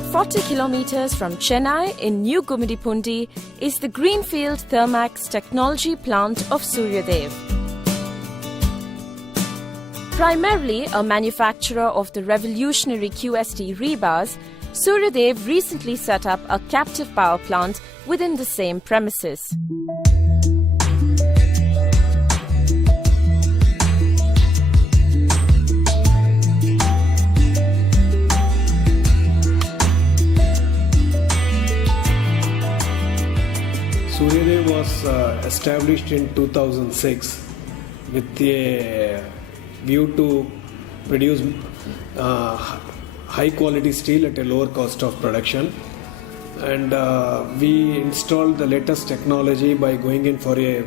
40 kilometers from Chennai in New Gummidipoondi is the Greenfield Thermax technology plant of Suryadev. Primarily a manufacturer of the revolutionary QST rebars, Suryadev recently set up a captive power plant within the same premises. Suryadev was established in 2006 with a view to produce high quality steel at a lower cost of production, and we installed the latest technology by going in for a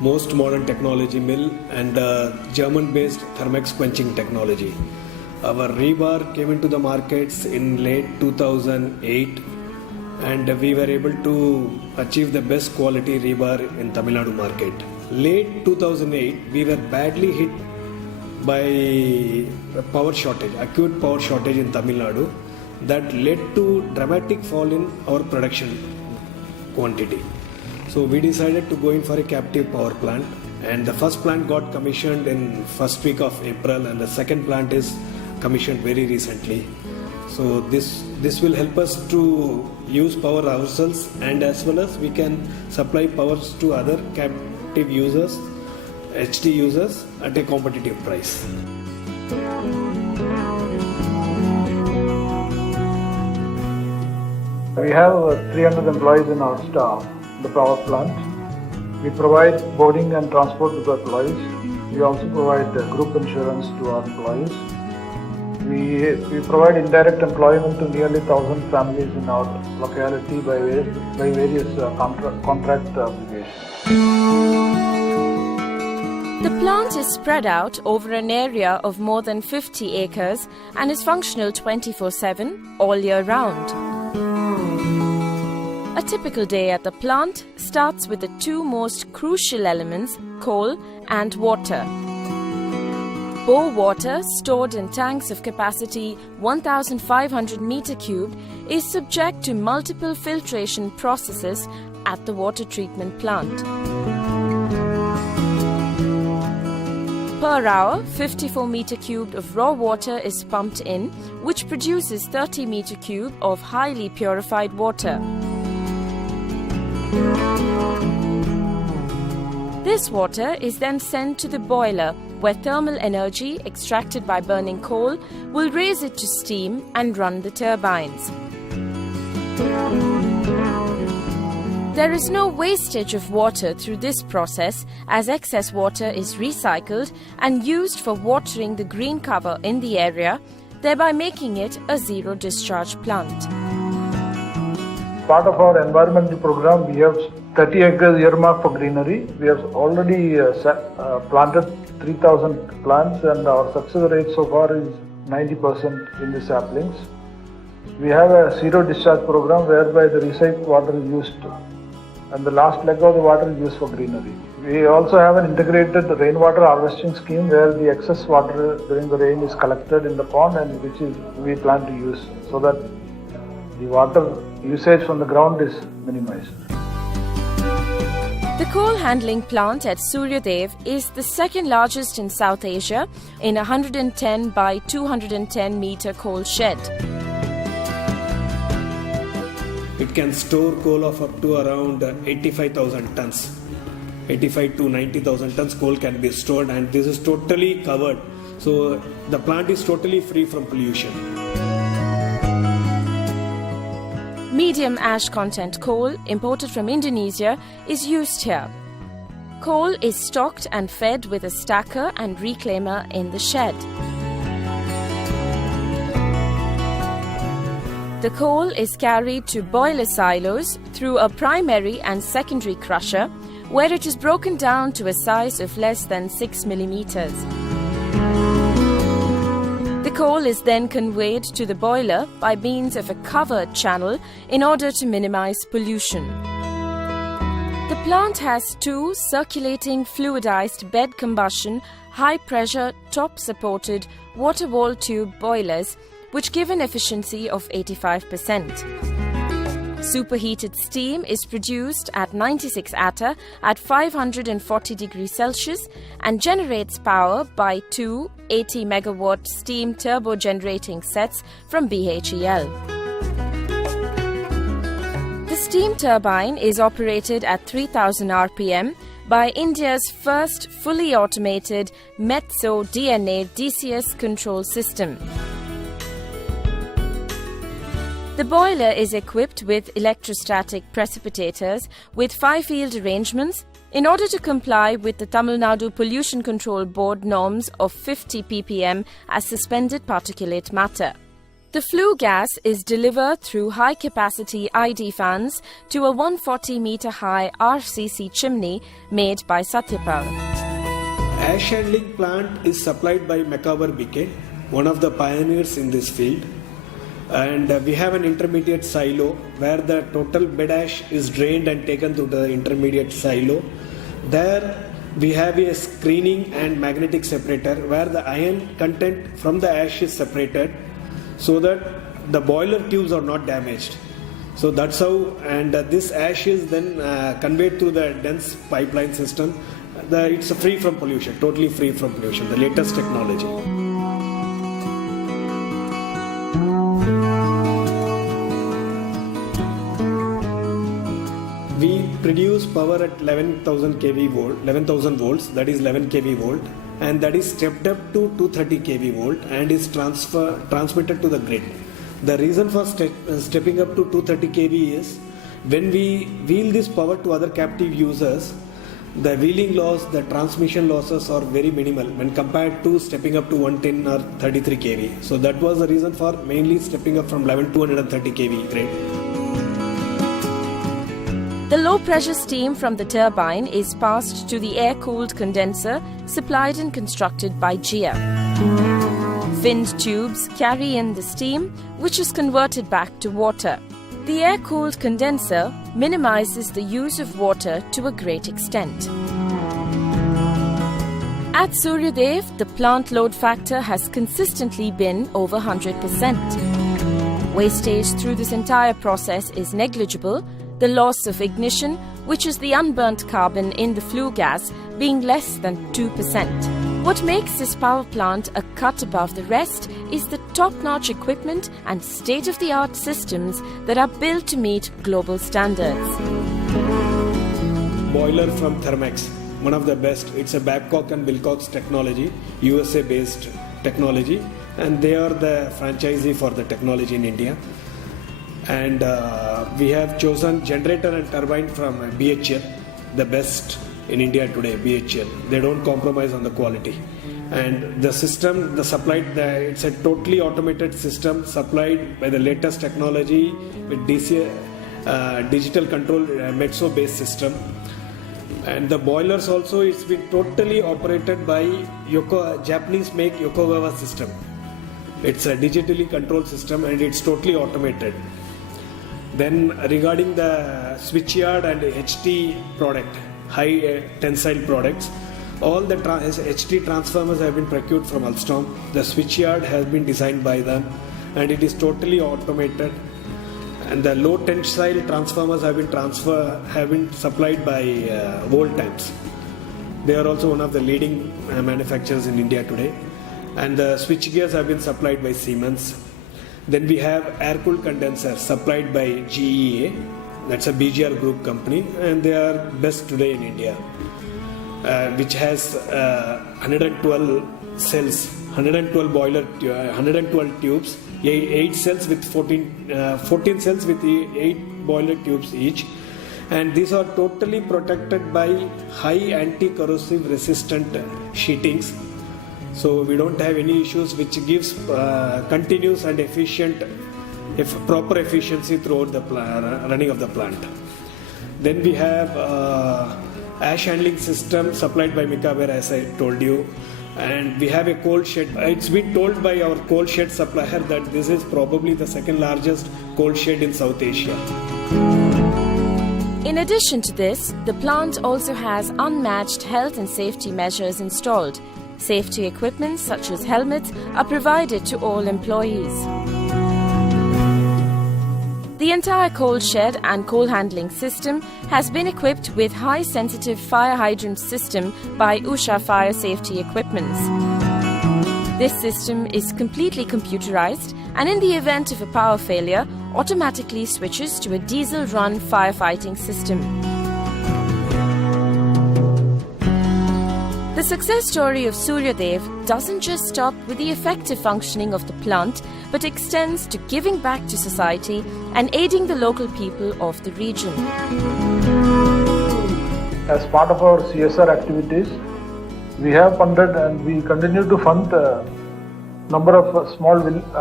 most modern technology mill and German based Thermax quenching technology. Our rebar came into the markets in late 2008 and we were able to achieve the best quality rebar in Tamil Nadu market. Late 2008 we were badly hit by a power shortage, acute power shortage in Tamil Nadu that led to dramatic fall in our production quantity. So we decided to go in for a captive power plant, and the first plant got commissioned in first week of April and the second plant is commissioned very recently. So this will help us to use power ourselves, and as well as we can supply powers to other captive users, HT users at a competitive price. We have 300 employees in our staff, the power plant. We provide boarding and transport to the employees. We also provide group insurance to our employees. We provide indirect employment to nearly 1,000 families in our locality by various contract obligations. The plant is spread out over an area of more than 50 acres and is functional 24/7 all year round. A typical day at the plant starts with the two most crucial elements, coal and water. Bore water, stored in tanks of capacity 1,500 meter cubed, is subject to multiple filtration processes at the water treatment plant. Per hour, 54 meter cubed of raw water is pumped in, which produces 30 meter cube of highly purified water. This water is then sent to the boiler, where thermal energy extracted by burning coal will raise it to steam and run the turbines. There is no wastage of water through this process, as excess water is recycled and used for watering the green cover in the area, thereby making it a zero discharge plant. Part of our environmental program, we have 30 acres earmarked for greenery. We have already planted 3,000 plants, and our success rate so far is 90% in the saplings. We have a zero discharge program whereby the recycled water is used and the last leg of the water is used for greenery. We also have an integrated rainwater harvesting scheme where the excess water during the rain is collected in the pond, and which is we plan to use so that the water usage from the ground is minimized. The coal handling plant at Suryadev is the second largest in South Asia in a 110 by 210 meter coal shed. It can store coal of up to around 85,000 tons. 85 to 90,000 tons coal can be stored, and this is totally covered. So the plant is totally free from pollution. Medium ash content coal imported from Indonesia is used here. Coal is stocked and fed with a stacker and reclaimer in the shed. The coal is carried to boiler silos through a primary and secondary crusher, where it is broken down to a size of less than 6 millimeters. The coal is then conveyed to the boiler by means of a covered channel in order to minimize pollution. The plant has two circulating fluidized bed combustion, high pressure, top supported water wall tube boilers which give an efficiency of 85%. Superheated steam is produced at 96 attar at 540 degrees Celsius and generates power by two 80 megawatt steam turbo generating sets from BHEL. The steam turbine is operated at 3000 RPM by India's first fully automated Metso DNA DCS control system. The boiler is equipped with electrostatic precipitators with 5-field arrangements in order to comply with the Tamil Nadu Pollution Control Board norms of 50 ppm as suspended particulate matter. The flue gas is delivered through high-capacity ID fans to a 140-meter-high RCC chimney made by Satyapal. Ash handling plant is supplied by Macabre BK, one of the pioneers in this field. And we have an intermediate silo where the total bed ash is drained and taken to the intermediate silo. There we have a screening and magnetic separator where the iron content from the ash is separated so that the boiler tubes are not damaged. So that's how, and this ash is then conveyed through the dense pipeline system. It's free from pollution, totally free from pollution, the latest technology. We produce power at 11,000 volts, that is 11 kV volt, and that is stepped up to 230 kV volt and is transmitted to the grid. The reason for stepping up to 230 kV is when we wheel this power to other captive users, the wheeling loss, the transmission losses are very minimal when compared to stepping up to 110 or 33 kV. So that was the reason for mainly stepping up from 11 to 230 kV grade. The low-pressure steam from the turbine is passed to the air-cooled condenser supplied and constructed by GEA. Finned tubes carry in the steam, which is converted back to water. The air-cooled condenser minimizes the use of water to a great extent. At Suryadev, the plant load factor has consistently been over 100%. Wastage through this entire process is negligible, the loss of ignition, which is the unburnt carbon in the flue gas, being less than 2%. What makes this power plant a cut above the rest is the top-notch equipment and state-of-the-art systems that are built to meet global standards. Boiler from Thermex, one of the best. It's a Babcock and Wilcox technology, USA-based technology, and they are the franchisee for the technology in India. And we have chosen generator and turbine from BHEL, the best in India today, BHEL. They don't compromise on the quality. And the system, it's a totally automated system supplied by the latest technology with digital control Metso based system. And the boilers also, it's been totally operated by Japanese make Yokogawa system. It's a digitally controlled system and it's totally automated. Then regarding the switchyard and HT product, high tensile products, all the HT transformers have been procured from Alstom. The switchyard has been designed by them and it is totally automated. And the low tensile transformers have been supplied by Voltamps. They are also one of the leading manufacturers in India today. And the switch gears have been supplied by Siemens. Then we have air-cooled condensers supplied by GEA, that's a BGR group company, and they are best today in India, which has 112 cells, 112 boiler, 112 tubes, 8 cells with 14 cells with 8 boiler tubes each, and these are totally protected by high anti-corrosive resistant sheetings. So we don't have any issues, which gives continuous and efficient, proper efficiency throughout the running of the plant. Then we have ash handling system supplied by Macabre, as I told you, and we have a coal shed. It's been told by our coal shed supplier that this is probably the second largest coal shed in South Asia. In addition to this, the plant also has unmatched health and safety measures installed. Safety equipment such as helmets are provided to all employees. The entire coal shed and coal handling system has been equipped with high-sensitive fire hydrant system by Usha Fire Safety Equipments. This system is completely computerized and in the event of a power failure, automatically switches to a diesel-run firefighting system. The success story of Suryadev doesn't just stop with the effective functioning of the plant, but extends to giving back to society and aiding the local people of the region. As part of our CSR activities, we have funded and we continue to fund a number of small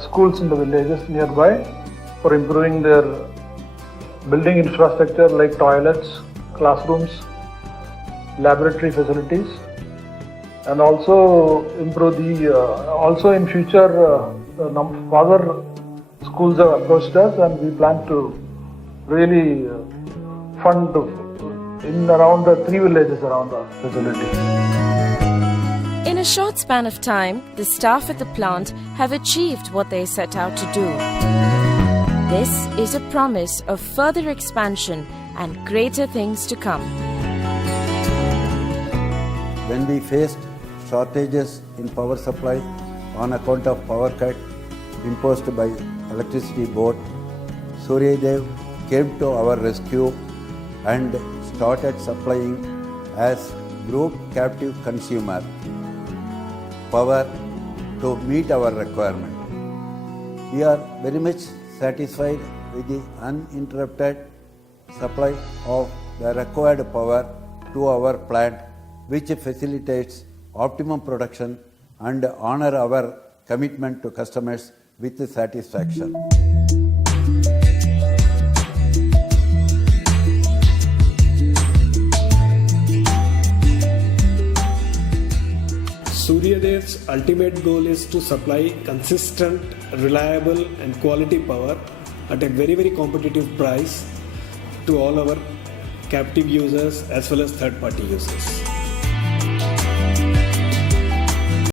schools in the villages nearby for improving their building infrastructure like toilets, classrooms, laboratory facilities, and also improve the also in future other schools have approached us and we plan to really fund in around 3 villages around the facility. In a short span of time, the staff at the plant have achieved what they set out to do. This is a promise of further expansion and greater things to come. When we faced shortages in power supply on account of power cut imposed by electricity board, Suryadev came to our rescue and started supplying as group captive consumer power to meet our requirement. We are very much satisfied with the uninterrupted supply of the required power to our plant, which facilitates optimum production and honor our commitment to customers with satisfaction. Suryadev's ultimate goal is to supply consistent, reliable and quality power at a very, very competitive price to all our captive users as well as third-party users.